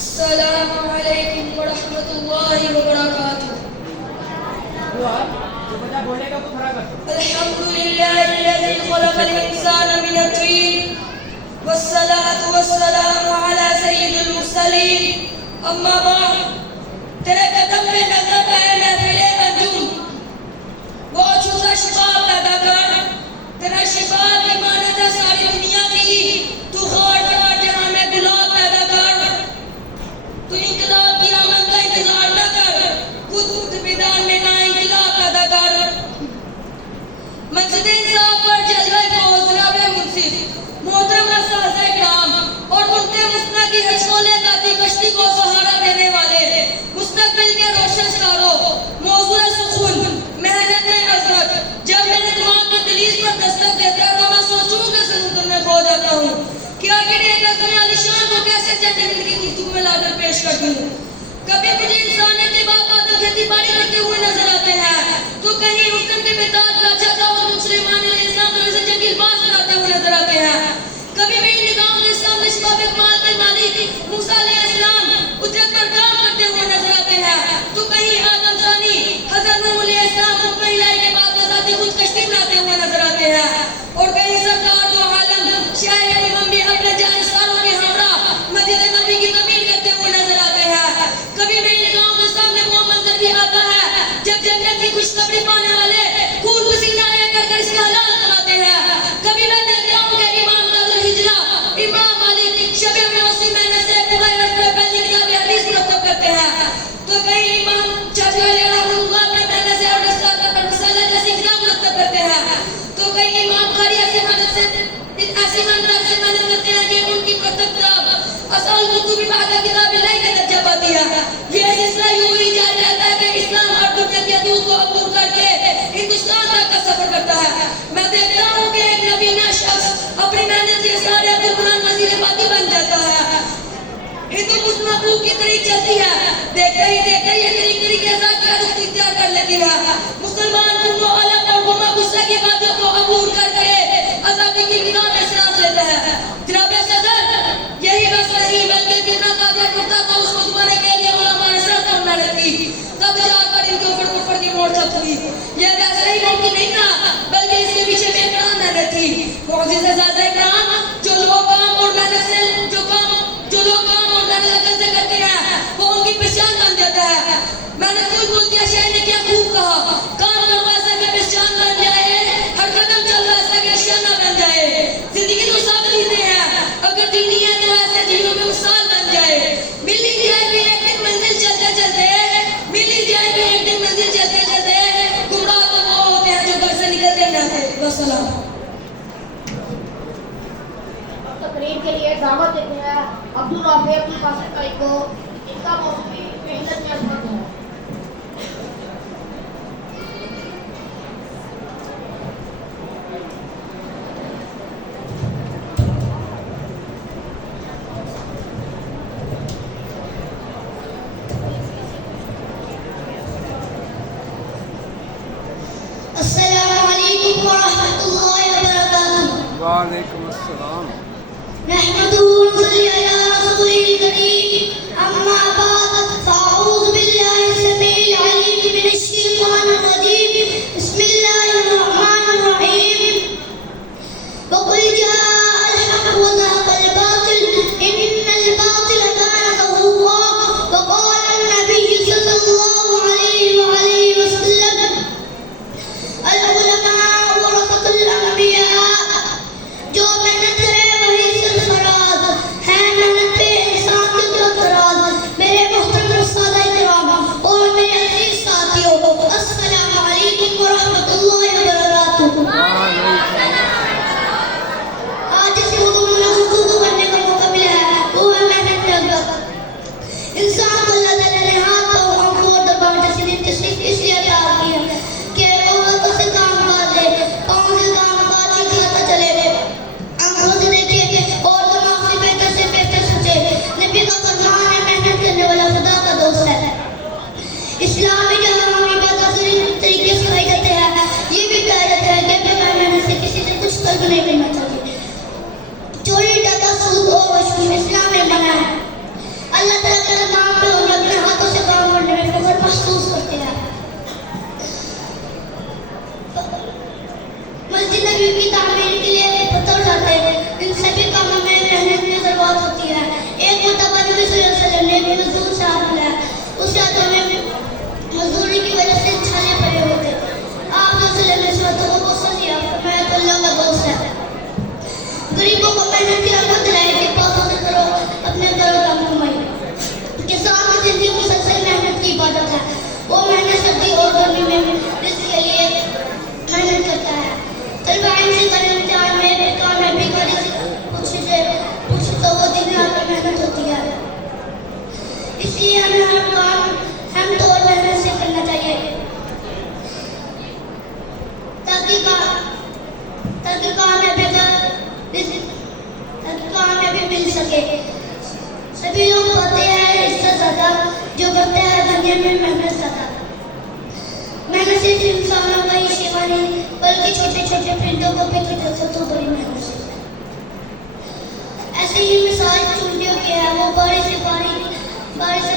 السلام علیکم ورحمۃ اللہ وبرکاتہ. الحمد للہ الذی خلق الانسان من الطین والصلاة والسلام علی سید المرسلین. اما بعد، تیرے قدم میں نظر ہے محفل انجم، وہ چھوٹا شفا پیدا کر. تیرا شفا کی مانند ہے ساری دنیا کی، تو غار غار جہاں میں گلاب پیدا کر. تو انقلاب کی آمد کا انتظار نہ کر، خود اٹھ میدان میں نہ انقلاب پیدا کر. منصب انصاف پر جلوہ فوز جناب منصف محترم اساتذہ کرام اور منتے مسنا کی ہچکولے گاتی کشتی کو سہارا دینے والے مستقبل کے روشن ستاروں، موضوع سکون محنت عظمت. جب میرے دماغ کی دلیز پر دستک دیتا ہے تو میں سوچوں کہ سمندر میں کھو جاتا ہوں کہ آخر ایک نظر عالیشان کو کیسے جنگل کی گفتگو میں لا کر پیش کر دوں. کبھی مجھے انسانیت کے باغات اور کھیتی باڑی کرتے ہوئے نظر آتے ہیں، تو کہیں حسن کے بتاج بادشاہ داؤد بن سلیمان علیہ السلام کو اسے جنگل باز بناتے ہوئے نظر آتے ہیں. کبھی میری نگاہوں کے سامنے شباب اقمال کے مالک موسیٰ علیہ السلام اجرت پر کام کرتے ہوئے نظر آتے ہیں، تو کہیں آدم ثانی حضرت نوح علیہ السلام حکم الہی کے بعد بذات خود کشتی بناتے ہوئے نظر آتے ہیں، اور کہیں سرکار دو عالم شاعر امم بھی اپنے جانشینوں کے ہمراہ مسجد نبی کی تعمیر کرتے ہوئے نظر آتے ہیں. کبھی میری نگاہوں کے سامنے وہ منظر بھی آتا ہے جب جنت کی خوشخبری پانے والے خون پسینہ ایک کر اس کا اعلان کراتے ہیں. کبھی میں دیکھتا ہوں کہ امام دارالہجرہ امام مالک شب موسم محنت سے بغیر اپنے پہلی کتاب حدیث مرتب کرتے ہیں، تو کہیں امام شافعی رحمہ اللہ اپنے محنت سے اور رسالت پر رسالہ جیسی کتاب مرتب کرتے ہیں، تو کہیں امام قاری ایسی محنت کرتے ہیں کہ ان کی مرتب کتاب اصل کتب بعد کتاب اللہ کا درجہ پاتی ہے. یہ سلسلہ یوں ہی جاری رہتا ہے کہ اسلام ہر دنیا کے حدود کو عبور کر کے ہندوستان تک کا سفر کرتا ہے. میں دیکھتا ہوں کہ ایک نبینا شخص اپنی محنت کے سارے عبد القرآن وزیر بادی بن جاتا ہے. ہندو مسلم حقوق کی طریق چلتی ہے، دیکھتے ہی یہ طریق آزاد کا رخ اختیار کر لیتی ہے. مسلمان کنو علم اور گمہ غصہ کی باتوں کو عبور کر کے آزادی کی نگاہ میں سانس لیتا ہے. جناب صدر، یہی بس نہیں بلکہ کتنا قابل کرتا تھا اس کو دبانے کے لیے علماء نے سر پر محنت کی، تب جا کر ان کے اوپر کفر کی موڑ چھپ ہوئی. یہ ویسے ہی ممکن نہیں تھا بلکہ اس کے پیچھے بے کرام محنت تھی. معزز اساتذہ کرام، جو لوگ کام اور محنت سے کرتے ہیں وہ ان کی پہچان بن جاتا ہے. میں نے خود بولتی ہے شاعر نے کیا خوب کہا، کام کرو ایسا کہ پہچان بن جائے، ہر قدم چل رہا ایسا کہ نشانہ بن جائے. زندگی تو سب جیتے ہیں، اگر دینی ہے تو ایسے جیوں میں مثال بن جائے. ملی جائے بھی ایک دن منزل چلتے چلتے، ملی جائے بھی ایک دن منزل چلتے چلتے، گمراہ تو وہ ہوتے ہیں جو گھر سے نکلتے ہی نہ تھے. والسلام. تقریر کے لیے دعوت دیتے ہیں عبدالرافع عبدالقاسم بھائی کو. ان کا موضوع محنت میں عظمت ہے. السلام علیکم ورحمۃ اللہ وبرکاتہ. وعلیکم السلام. نحمده ونصلي على رسوله الكريم. اما بعد فاعوذ بالله السميع العليم من الشيطان الرجيم. بسم الله الرحمن الرحيم. وقل جاء الحق وزهق الباطل ان الباطل كان زهوقا. وقال النبي صلى الله عليه وآله وسلم العلماء ورثة الانبیاء. جو محنت کرے وہی سرفراز ہے، محنت پہ انسان کی طرف. میرے محترم استاد کرام اور میرے عزیز ساتھیوں، السلام علیکم ورحمۃ اللہ وبرکاتہ. آج اس موضوع میں گفتگو کرنے کا موقع ملا ہے وہ ہے محنت کی عظمت. انسان کو اللہ تعالیٰ نے ہاتھ پاؤں آنکھوں اور زبان جیسی تشریف اس لیے عطا کی ہے کہ وہ ہاتھوں سے کام کر لے، پاؤں سے کام کاج کھاتا چلے، آنکھوں سے دیکھے اور دماغ سے بہتر سوچے. نبی کا فرمان ہے محنت کرنے والا خدا کا دوست ہے. اسلام میں جو ہم عبادت افضل طریقے سے سکھائی جاتے ہیں، یہ بھی کہا جاتا ہے کہ بغیر محنت سے کسی سے کچھ طلب نہیں کرنا چاہیے. چوری ڈاکہ سود اور اسلام میں منع ہے. اللہ تعالیٰ اس لیے ہمیں ہر کام ہم تو اور محنت سے کرنا چاہیے تاکہ کامیابی مل سکے. سبھی لوگ کہتے ہیں عزت زیادہ جو کرتے ہیں دنیا میں محنت زیادہ. محنت صرف انسانوں کا ہی سوا نہیں بلکہ چھوٹے چھوٹے پرندوں کو بھی دیکھو تو بڑی محنت سے. ایسے ہی مثال چونٹیوں کی ہے. وہ بارش سے